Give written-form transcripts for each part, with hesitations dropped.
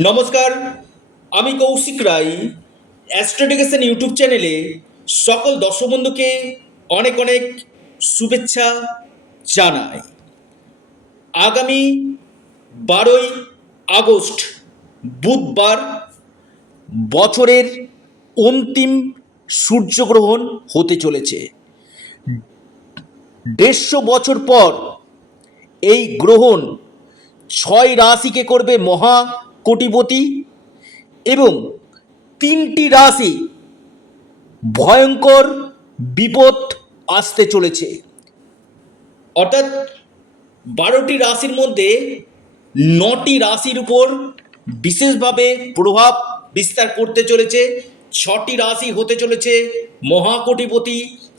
নমস্কার, আমি কৌশিক রায়। অ্যাস্ট্রোডিকেশন ইউটিউব চ্যানেলে সকল দর্শক বন্ধুকে অনেক অনেক শুভেচ্ছা জানাই। আগামী 12ই আগস্ট বুধবার বছরের অন্তিম সূর্যগ্রহণ হতে চলেছে। 150 বছর পর এই গ্রহণ 6 রাশিকে করবে মহা কোটিপতি এবং 3টি রাশি ভয়ঙ্কর বিপদ আসতে চলেছে। অর্থাৎ 12টি রাশির মধ্যে 9টি রাশির উপর বিশেষভাবে প্রভাব বিস্তার করতে চলেছে। 6টি রাশি হতে চলেছে মহাকোটিপতি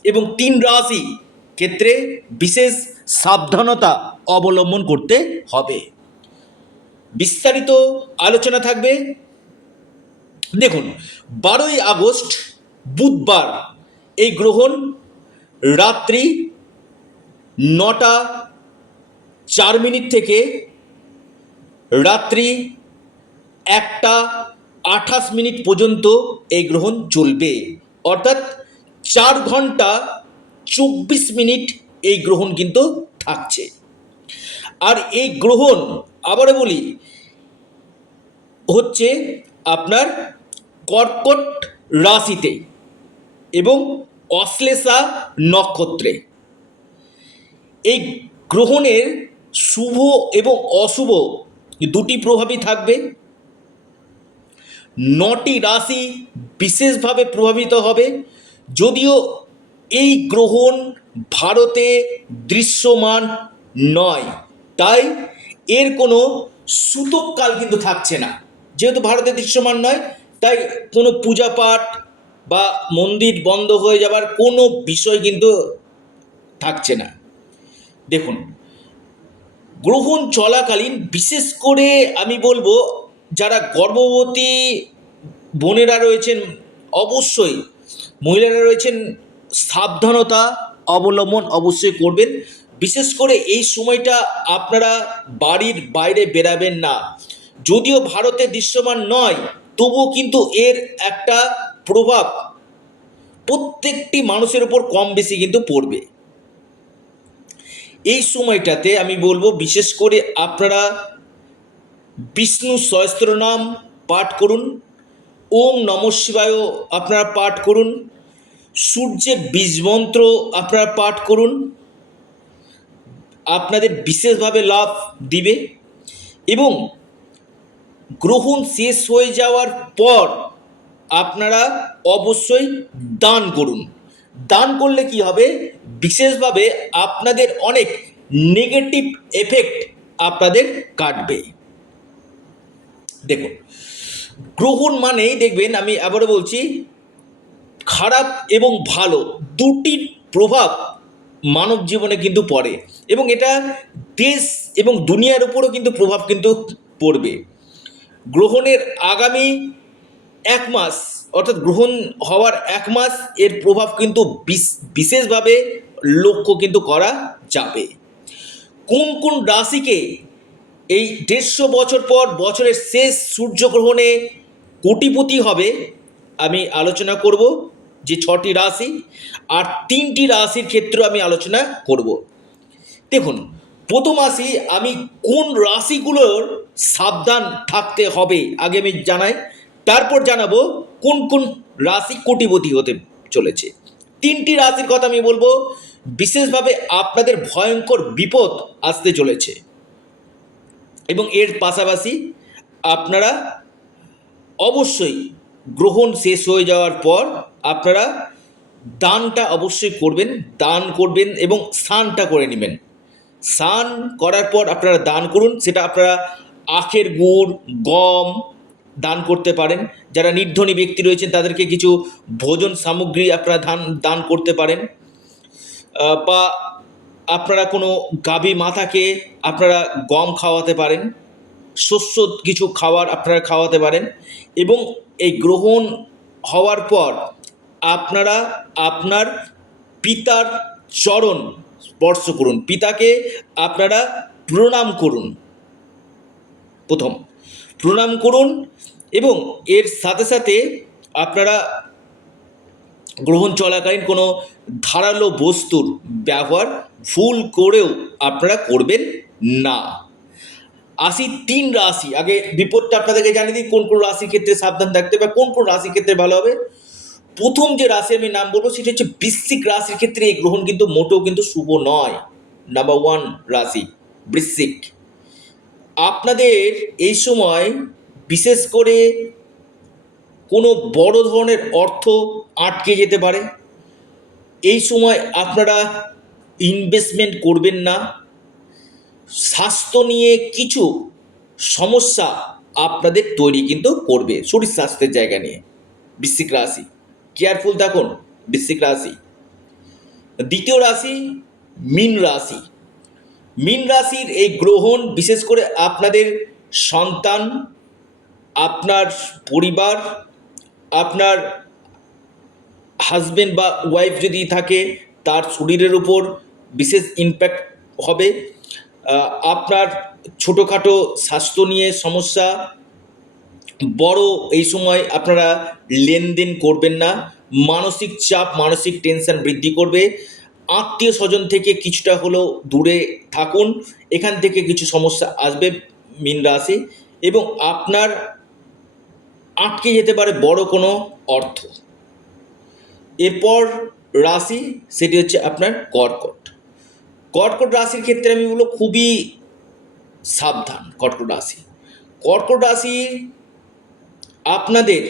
এবং 3 রাশি ক্ষেত্রে বিশেষ সাবধানতা অবলম্বন করতে হবে। বিস্তারিত আলোচনা থাকবে। দেখুন, 12ই আগস্ট বুধবার এই গ্রহণ রাত্রি 9টা 4 মিনিট থেকে রাত্রি 1টা 28 মিনিট পর্যন্ত এই গ্রহণ চলবে। অর্থাৎ 4 ঘন্টা 24 মিনিট এই গ্রহণ কিন্তু থাকছে। আর এই গ্রহণ আবারও বলি হচ্ছে আপনার কর্কট রাশিতে এবং অশ্লেষা নক্ষত্রে। এই গ্রহণের শুভ এবং অশুভ দুটি প্রভাবই থাকবে। 9টি রাশি বিশেষভাবে প্রভাবিত হবে। যদিও এই গ্রহণ ভারতে দৃশ্যমান নয়, তাই এর কোনো সূতককাল কিন্তু থাকছে না। যেহেতু ভারতে দৃশ্যমান নয়, তাই কোনো পূজা পাঠ বা মন্দির বন্ধ হয়ে যাবার কোনো বিষয় কিন্তু থাকছে না। দেখুন, গ্রহণ চলাকালীন বিশেষ করে আমি বলবো যারা গর্ভবতী বোনেরা রয়েছেন, অবশ্যই মহিলারা রয়েছেন, সাবধানতা অবলম্বন অবশ্যই করবেন। বিশেষ করে এই সময়টা আপনারা বাড়ির বাইরে বেরাবেন না। যদিও ভারতে দৃশ্যমান নয়, তবুও কিন্তু এর একটা প্রভাব প্রত্যেকটি মানুষের উপর কম বেশি কিন্তু পড়বে। এই সময়টাতে আমি বলবো বিশেষ করে আপনারা বিষ্ণু সহস্রনাম পাঠ করুন, ওম নমঃ শিবায় আপনারা পাঠ করুন, সূর্যের বীজ মন্ত্র আপনারা পাঠ করুন, আপনাদের বিশেষভাবে লাভ দিবে। এবং গ্রহণ শেষ হয়ে যাওয়ার পর আপনারা অবশ্যই দান করুন। দান করলে কি হবে, বিশেষভাবে আপনাদের অনেক নেগেটিভ এফেক্ট আপনাদের কাটবে। দেখুন, গ্রহণ মানেই দেখবেন, আমি আবারও বলছি, খারাপ এবং ভালো দুটির প্রভাব মানব জীবনে কিন্তু পড়ে এবং এটা দেশ এবং দুনিয়ার উপরও কিন্তু প্রভাব কিন্তু পড়বে। গ্রহণের আগামী 1 মাস, অর্থাৎ গ্রহণ হওয়ার 1 মাস এর প্রভাব কিন্তু বিশেষভাবে লক্ষ্য কিন্তু করা যাবে। কোন কোন রাশিকে এই 150 বছর পর বছরের শেষ সূর্যগ্রহণে কোটিপতি হবে আমি আলোচনা করব, যে 6টি রাশি, আর 3টি রাশির ক্ষেত্রে আমি আলোচনা করব। দেখুন, প্রথম আসি আমি কোন রাশিগুলোর সাবধান থাকতে হবে আগে আমি জানাই, তারপর জানাবো কোন কোন রাশি কোটিপতি হতে চলেছে। 3টি রাশির কথা আমি বলবো, বিশেষভাবে আপনাদের ভয়ঙ্কর বিপদ আসতে চলেছে এবং এর পাশাপাশি আপনারা অবশ্যই গ্রহণ শেষ হয়ে যাওয়ার পর আপনারা দানটা অবশ্যই করবেন, দান করবেন এবং স্নানটা করে নেবেন। স্নান করার পর আপনারা দান করুন। সেটা আপনারা আখের গুড়, গম দান করতে পারেন। যারা নির্ধনী ব্যক্তি রয়েছেন তাদেরকে কিছু ভোজন সামগ্রী আপনারা দান করতে পারেন, বা আপনারা কোনো গাভী মাতাকে আপনারা গম খাওয়াতে পারেন, শস্য কিছু খাবার আপনারা খাওয়াতে পারেন। এবং এই গ্রহণ হওয়ার পর আপনারা আপনার পিতার চরণ স্পর্শ করুন, পিতাকে আপনারা প্রণাম করুন। প্রণাম করুন এবং এর সাথে সাথে আপনারা গ্রহণ চলাকালীন কোনো ধারালো বস্তুর ব্যবহার ভুল করেও আপনারা করবেন না। আসি ৩ রাশি। আগে বিপদটা আপনাদেরকে জানিয়ে দিই, কোন কোন রাশির ক্ষেত্রে সাবধান থাকতে বা কোন কোন রাশির ক্ষেত্রে ভালো হবে। প্রথম যে রাশি আমি নাম বলবো সেটা হচ্ছে বৃশ্চিক রাশির ক্ষেত্রে এই গ্রহণ কিন্তু মোটেও কিন্তু শুভ নয়। নাম্বার 1 রাশি বৃশ্চিক। আপনাদের এই সময় বিশেষ করে কোনো বড় ধরনের অর্থ আটকে যেতে পারে। এই সময় আপনারা ইনভেস্টমেন্ট করবেন না। স্বাস্থ্য নিয়ে কিছু সমস্যা আপনাদের তৈরি কিন্তু করবে শরীর স্বাস্থ্যের জায়গা নিয়ে। বৃশ্চিক রাশি কেয়ারফুল থাকুন। বৃশ্চিক রাশি। দ্বিতীয় রাশি মীন রাশি। মীন রাশির এই গ্রহণ বিশেষ করে আপনাদের সন্তান, আপনার পরিবার, আপনার হাজবেন্ড বা ওয়াইফ যদি থাকে তার শরীরের উপর বিশেষ ইমপ্যাক্ট হবে। আপনার ছোটোখাটো স্বাস্থ্য নিয়ে সমস্যা, বড় এই সময় আপনারা লেনদেন করবেন না। মানসিক চাপ, মানসিক টেনশন বৃদ্ধি করবে। আত্মীয় স্বজন থেকে কিছুটা হলেও দূরে থাকুন, এখান থেকে কিছু সমস্যা আসবে মীন রাশি। এবং আপনার আটকে যেতে পারে বড় কোনো অর্থ। এরপর রাশি সেটি হচ্ছে আপনার কর্কট। কর্কট রাশির ক্ষেত্রে আমি বলবো খুবই সাবধান। কর্কট রাশি, কর্কট রাশি আপনাদের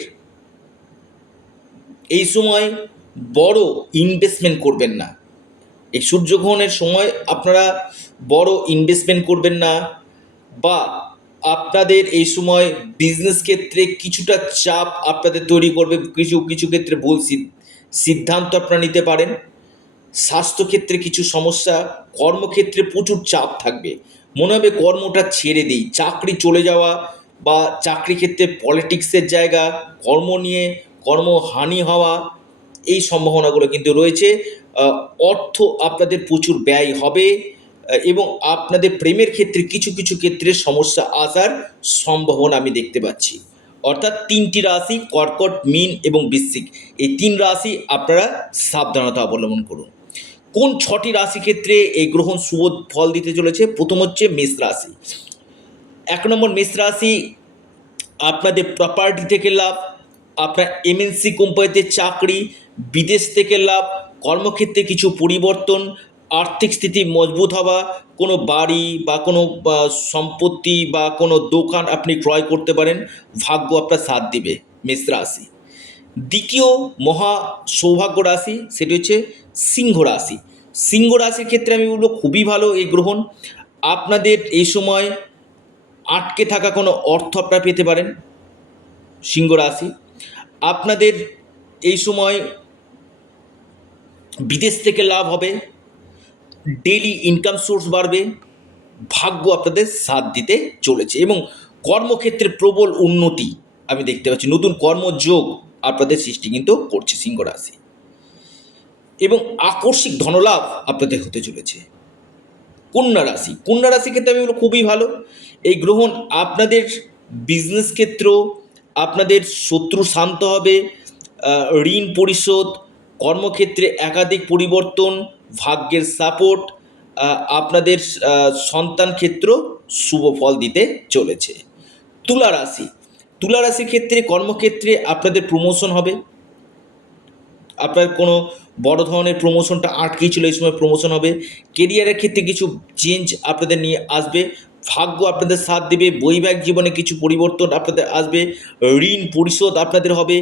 এই সময় বড় ইনভেস্টমেন্ট করবেন না। এই সূর্যগ্রহণের সময় আপনারা বড় ইনভেস্টমেন্ট করবেন না, বা আপনাদের এই সময় বিজনেস ক্ষেত্রে কিছুটা চাপ আপনাদের তৈরি করবে। কিছু কিছু ক্ষেত্রে ভুল সিদ্ধান্ত আপনারা নিতে পারেন। স্বাস্থ্যক্ষেত্রে কিছু সমস্যা, কর্মক্ষেত্রে প্রচুর চাপ থাকবে। মনে হবে কর্মটা ছেড়ে দিই, চাকরি চলে যাওয়া, বা চাকরি ক্ষেত্রে পলিটিক্সের জায়গা, কর্ম নিয়ে কর্মহানি হওয়া, এই সম্ভাবনাগুলো কিন্তু রয়েছে। অর্থ আপনাদের প্রচুর ব্যয় হবে এবং আপনাদের প্রেমের ক্ষেত্রে কিছু কিছু ক্ষেত্রে সমস্যা আসার সম্ভাবনা আমি দেখতে পাচ্ছি। অর্থাৎ 3টি রাশি কর্কট, মীন এবং বৃশ্চিক, এই 3 রাশি আপনারা সাবধানতা অবলম্বন করুন। কোন 6টি রাশি ক্ষেত্রে এই গ্রহণ শুভ ফল দিতে চলেছে? প্রথম হচ্ছে মেষ রাশি। 1 নম্বর মেষ রাশি, আপনাদের প্রপার্টি থেকে লাভ, আপনার এমএনসি কোম্পানিতে চাকরি, বিদেশ থেকে লাভ, কর্মক্ষেত্রে কিছু পরিবর্তন, আর্থিক স্থিতি মজবুত হওয়া, কোনো বাড়ি বা কোনো সম্পত্তি বা কোনো দোকান আপনি ক্রয় করতে পারেন। ভাগ্য আপনার সাথ দিবে মেষ রাশি। দ্বিতীয় মহা সৌভাগ্য রাশি সেটি হচ্ছে সিংহ রাশি। সিংহ রাশির ক্ষেত্রে আমি বলবো খুবই ভালো এই গ্রহণ। আপনাদের এই সময় আটকে থাকা কোনো অর্থ আপনারা পেতে পারেন। সিংহ রাশি, আপনাদের এই সময় বিদেশ থেকে লাভ হবে, ডেইলি ইনকাম সোর্স বাড়বে, ভাগ্য আপনাদের সাথ দিতে চলেছে এবং কর্মক্ষেত্রে প্রবল উন্নতি আমি দেখতে পাচ্ছি। নতুন কর্মযোগ আপনাদের সৃষ্টি কিন্তু করছে সিংহ রাশি এবং আকস্মিক ধনলাভ আপনাদের হতে চলেছে। কন্যা রাশি, কন্যা রাশির ক্ষেত্রে আমি বলবো খুবই ভালো এই গ্রহণ। আপনাদের বিজনেস ক্ষেত্র, আপনাদের শত্রু শান্ত হবে, ঋণ পরিশোধ, কর্মক্ষেত্রে একাধিক পরিবর্তন, ভাগ্যের সাপোর্ট, আপনাদের সন্তান ক্ষেত্র শুভ ফল দিতে চলেছে। তুলা রাশি, তুলা রাশির ক্ষেত্রে কর্মক্ষেত্রে আপনাদের প্রমোশন হবে। আপনার কোনো বড় ধরনের প্রমোশনটা আটকেই ছিল, এই সময় প্রমোশন হবে। কেরিয়ারের ক্ষেত্রে কিছু চেঞ্জ আপনাদের নিয়ে আসবে। ভাগ্য আপনাদের সাথ দেবে। বৈবাহিক জীবনে কিছু পরিবর্তন আপনাদের আসবে। ঋণ পরিশোধ আপনাদের হবে।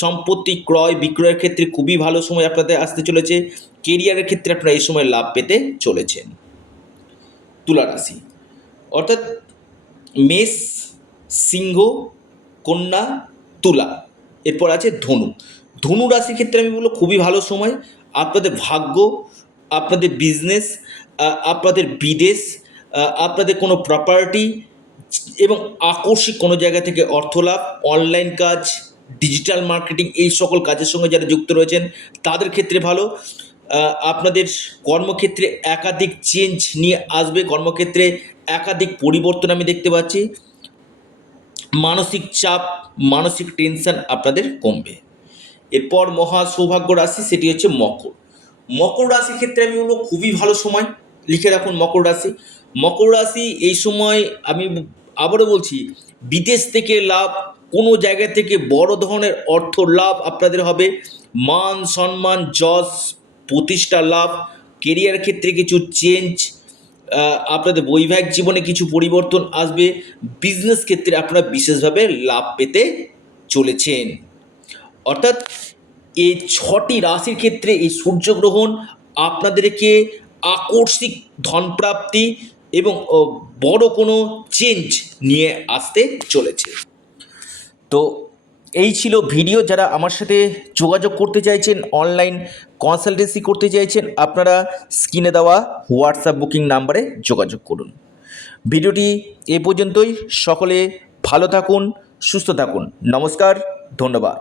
সম্পত্তি ক্রয় বিক্রয়ের ক্ষেত্রে খুবই ভালো সময় আপনাদের আসতে চলেছে। কেরিয়ারের ক্ষেত্রে আপনারা এই সময় লাভ পেতে চলেছেন। তুলা রাশি অর্থাৎ মেষ, সিংহ, কন্যা, তুলা। এরপর আছে ধনু। ধনু রাশির ক্ষেত্রে আমি বলবো খুবই ভালো সময়। আপনাদের ভাগ্য, আপনাদের বিজনেস, আপনাদের বিদেশ, আপনাদের কোনো প্রপার্টি এবং আকস্মিক কোনো জায়গা থেকে অর্থ লাভ, অনলাইন কাজ, ডিজিটাল মার্কেটিং, এই সকল কাজের সঙ্গে যারা যুক্ত রয়েছেন তাদের ক্ষেত্রে ভালো। আপনাদের কর্মক্ষেত্রে একাধিক চেঞ্জ নিয়ে আসবে, কর্মক্ষেত্রে একাধিক পরিবর্তন আমি দেখতে পাচ্ছি। মানসিক চাপ, মানসিক টেনশন আপনাদের কমবে। এরপর মহা সৌভাগ্য রাশি, সেটি হচ্ছে মকর। মকর রাশির ক্ষেত্রে আমি বলবো খুবই ভালো সময়। লিখে রাখুন মকর রাশি। মকর রাশি এই সময় আমি আবারও বলছি, বিদেশ থেকে লাভ, কোনো জায়গা থেকে বড় ধরনের অর্থ লাভ আপনাদের হবে। মান সম্মান, যশ, প্রতিষ্ঠা লাভ, কেরিয়ার ক্ষেত্রে কিছু চেঞ্জ, আপনাদের বৈবাহিক জীবনে কিছু পরিবর্তন আসবে। বিজনেস ক্ষেত্রে আপনারা বিশেষভাবে লাভ পেতে চলেছেন। অর্থাৎ এই 6টি রাশির ক্ষেত্রে এই সূর্যগ্রহণ আপনাদেরকে আকস্মিক ধনপ্রাপ্তি এবং বড় কোনো চেঞ্জ নিয়ে আসতে চলেছে। তো এই ছিল ভিডিও। যারা আমার সাথে যোগাযোগ করতে চাইছেন, অনলাইন কনসালটেন্সি করতে চাইছেন, আপনারা স্ক্রিনে দেওয়া হোয়াটসঅ্যাপ বুকিং নাম্বারে যোগাযোগ করুন। ভিডিওটি এ পর্যন্তই। সকলে ভালো থাকুন, সুস্থ থাকুন। নমস্কার, ধন্যবাদ।